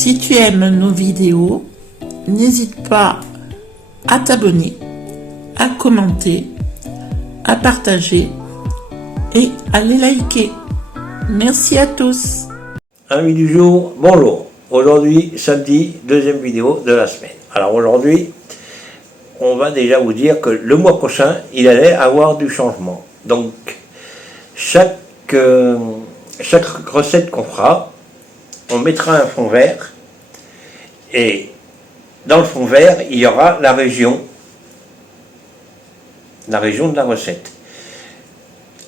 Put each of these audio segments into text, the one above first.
Si tu aimes nos vidéos, n'hésite pas à t'abonner, à commenter, à partager et à les liker. Merci à tous. Amis du jour, bonjour. Aujourd'hui, samedi, deuxième vidéo de la semaine. Alors aujourd'hui, on va déjà vous dire que le mois prochain, il allait avoir du changement. Donc, chaque recette qu'on fera, on mettra un fond vert. Et dans le fond vert, il y aura la région de la recette.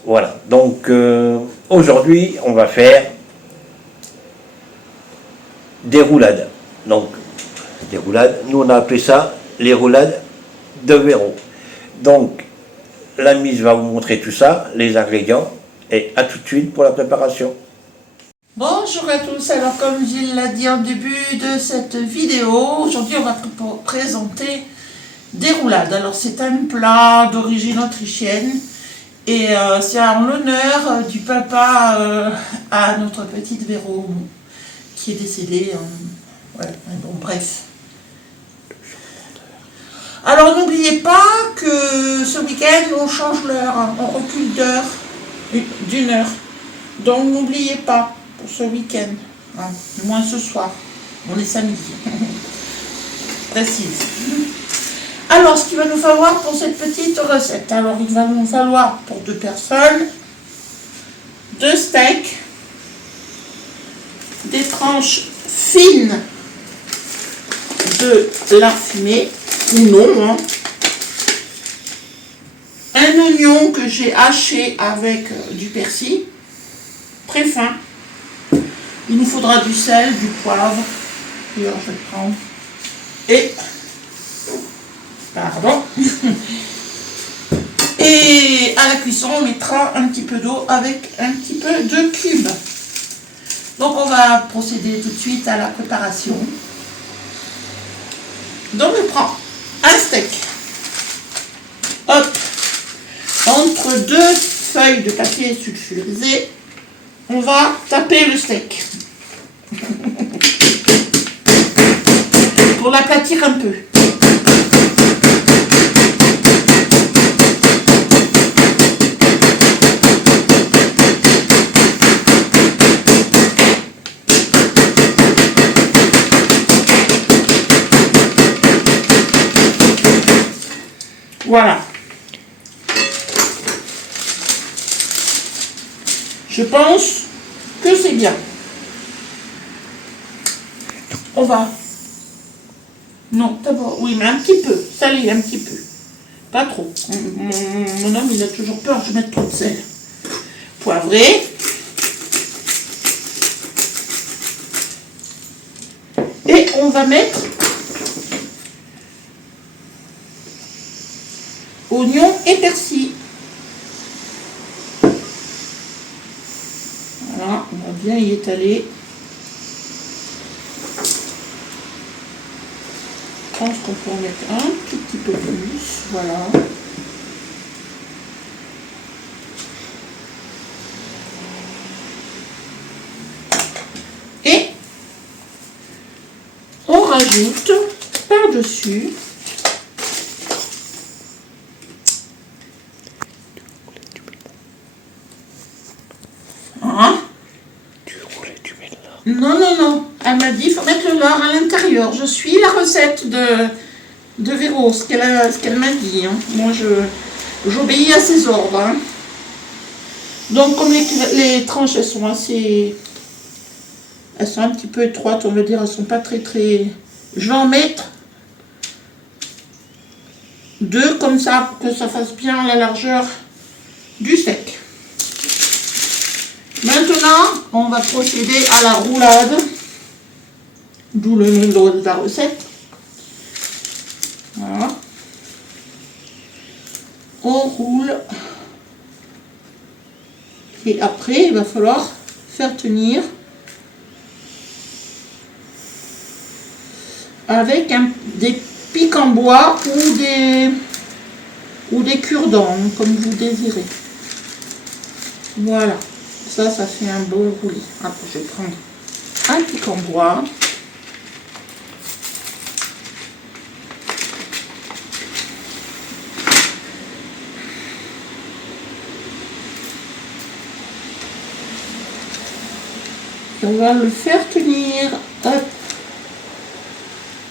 Voilà. Donc, aujourd'hui, on va faire des roulades. Donc, des roulades, nous on a appelé ça les roulades de Véro. Donc, la mise va vous montrer tout ça, les ingrédients, et à tout de suite pour la préparation. Bonjour à tous, alors comme Gilles l'a dit en début de cette vidéo, aujourd'hui on va présenter des roulades. Alors c'est un plat d'origine autrichienne et c'est en l'honneur du papa à notre petite Véro qui est décédée. Bon, bref. Alors n'oubliez pas que ce week-end on change l'heure, on recule d'une heure. Donc n'oubliez pas pour ce week-end, du moins ce soir, on est samedi. Précise. Alors ce qu'il va nous falloir pour cette petite recette, alors il va nous falloir pour 2 personnes 2 steaks, des tranches fines de lard fumé ou non, un oignon que j'ai haché avec du persil très fin. Il nous faudra du sel, du poivre. D'ailleurs, je vais le prendre. Et pardon. Et à la cuisson, on mettra un petit peu d'eau avec un petit peu de cube. Donc on va procéder tout de suite à la préparation. Donc je prends un steak. Hop. Entre 2 feuilles de papier sulfurisé, on va taper le steak. Pour l'aplatir un peu. Voilà. Je pense que c'est bien. On va... Non, d'abord, oui, mais un petit peu. Salé, un petit peu. Pas trop. Mon homme, il a toujours peur que je mette trop de sel. Poivré. Et on va mettre oignon et persil. Voilà, on va bien y étaler. Je pense qu'on peut en mettre un tout petit peu plus, voilà. Et on rajoute par-dessus Non. Elle m'a dit qu'il faut mettre le lard à l'intérieur. Je suis la recette de Véro, ce qu'elle m'a dit. Moi, j'obéis à ses ordres. Donc, comme les tranches, elles sont un petit peu étroites, on va dire. Elles sont pas très... Je vais en mettre 2 comme ça, pour que ça fasse bien la largeur du steak. Maintenant, on va procéder à la roulade, d'où le nom de la recette. Voilà. On roule. Et après, il va falloir faire tenir avec des pics en bois ou des cure-dents, comme vous désirez. Voilà. Ça fait un beau roulis. Après, je vais prendre un pic en bois. Et on va le faire tenir. Hop.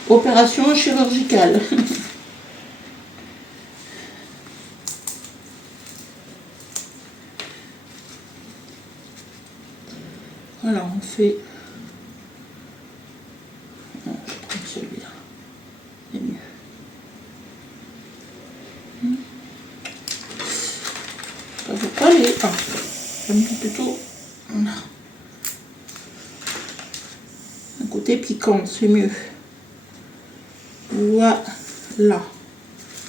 Opération chirurgicale. Voilà, on fait. Non, je prends celui-là. C'est mieux. Ça veut pas aller. Ah, j'aime plutôt. Voilà. Un côté piquant, c'est mieux. Voilà.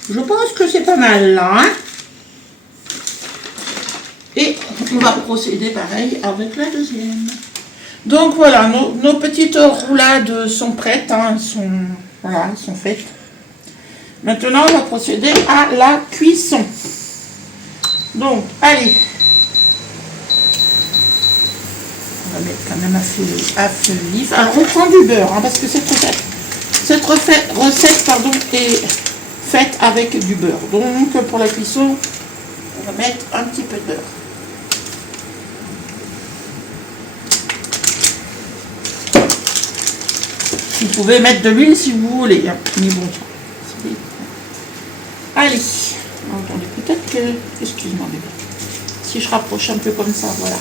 Je pense que c'est pas mal là. Hein, et on va procéder pareil avec la deuxième. Donc voilà, nos petites roulades sont prêtes. Hein, elles sont faites. Maintenant, on va procéder à la cuisson. Donc, allez. On va mettre quand même à feu vif. Alors, on prend du beurre, hein, parce que cette recette est faite avec du beurre. Donc, pour la cuisson, on va mettre un petit peu de beurre. Vous pouvez mettre de l'huile si vous voulez. Hein. Mais bon, allez. Attendez, peut-être que... Excuse-moi, bébé. Si je rapproche un peu comme ça, voilà.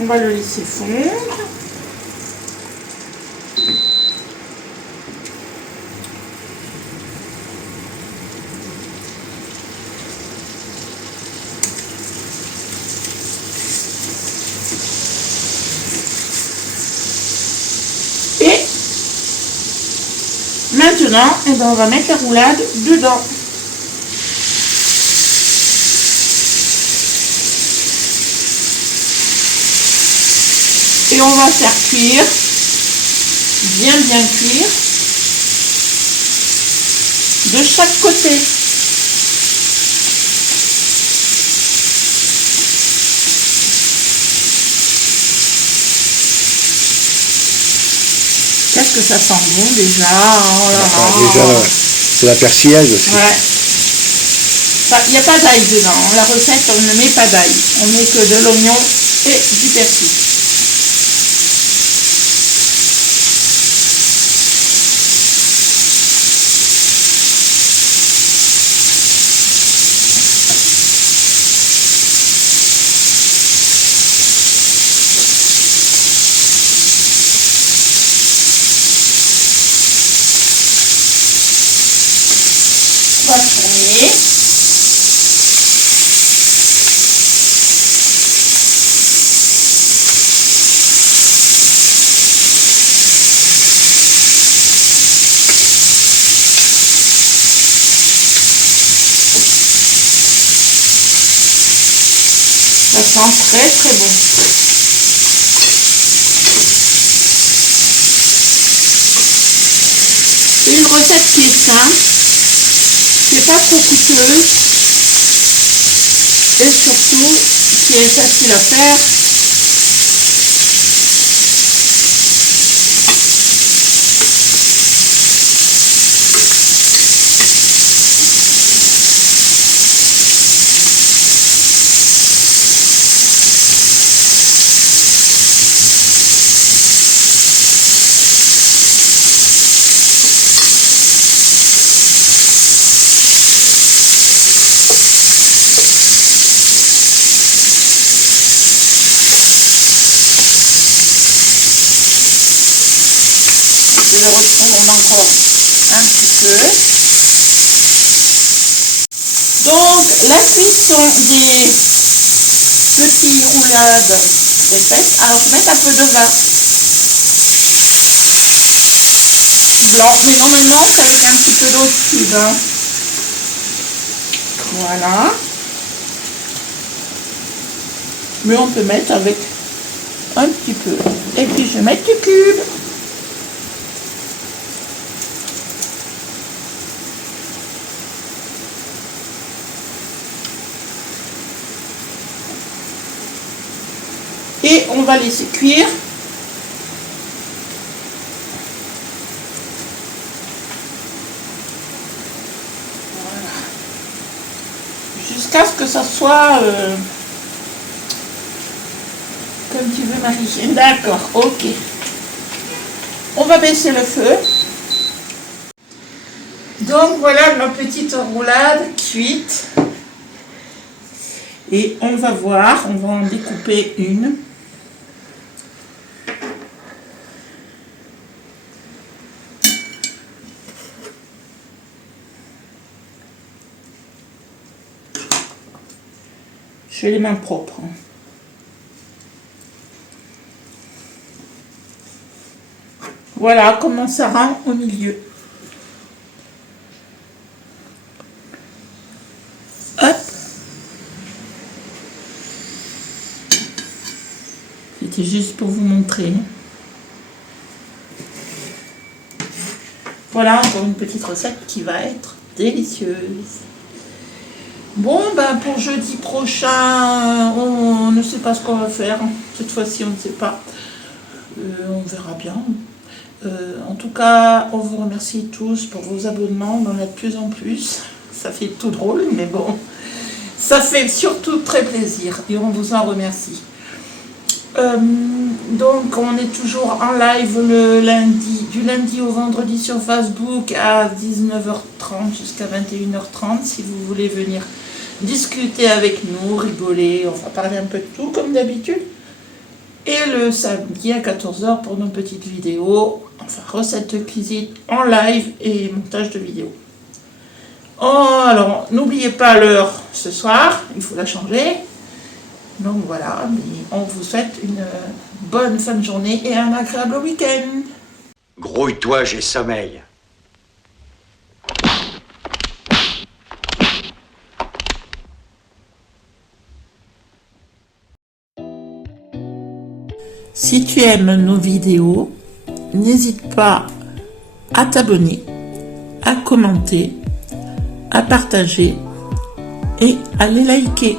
On va le laisser fondre. Et maintenant, on va mettre la roulade dedans. Et on va faire cuire, bien cuire, de chaque côté. Qu'est-ce que ça sent bon déjà, oh là là. Déjà, c'est la persillade aussi. Ouais. Il n'y a pas d'ail dedans. La recette, on ne met pas d'ail. On met que de l'oignon et du persil. On va tourner. Ça sent très bon. Une recette qui est simple, qui n'est pas trop coûteuse et surtout qui est facile à faire. Je vais retourner encore un petit peu. Donc la cuisson des petites roulades est faite. Alors je vais mettre un peu de vin blanc, mais normalement c'est avec un petit peu d'eau tiède. Hein. Voilà. Mais on peut mettre avec un petit peu. Et puis je vais mettre du cube. Et on va laisser cuire. Voilà. jusqu'à ce que ça soit comme tu veux, Marie. D'accord, ok. On va baisser le feu. Donc voilà ma petite roulade cuite. Et on va voir, on va en découper une. J'ai les mains propres. Voilà comment ça rend au milieu. Hop. C'était juste pour vous montrer. Voilà encore une petite recette qui va être délicieuse. Bon, ben pour jeudi prochain, on ne sait pas ce qu'on va faire. Cette fois-ci, on ne sait pas. On verra bien. En tout cas, on vous remercie tous pour vos abonnements. On en a de plus en plus. Ça fait tout drôle, mais bon. Ça fait surtout très plaisir et on vous en remercie. Donc, on est toujours en live le lundi, du lundi au vendredi sur Facebook à 19h30 jusqu'à 21h30 si vous voulez venir discuter avec nous, rigoler, on va parler un peu de tout comme d'habitude. Et le samedi à 14h pour nos petites vidéos, enfin recettes de cuisine en live et montage de vidéos. Oh, alors n'oubliez pas l'heure ce soir, il faut la changer. Donc voilà, on vous souhaite une bonne fin de journée et un agréable week-end. Grouille-toi, j'ai sommeil. Si tu aimes nos vidéos, n'hésite pas à t'abonner, à commenter, à partager et à les liker.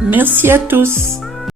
Merci à tous.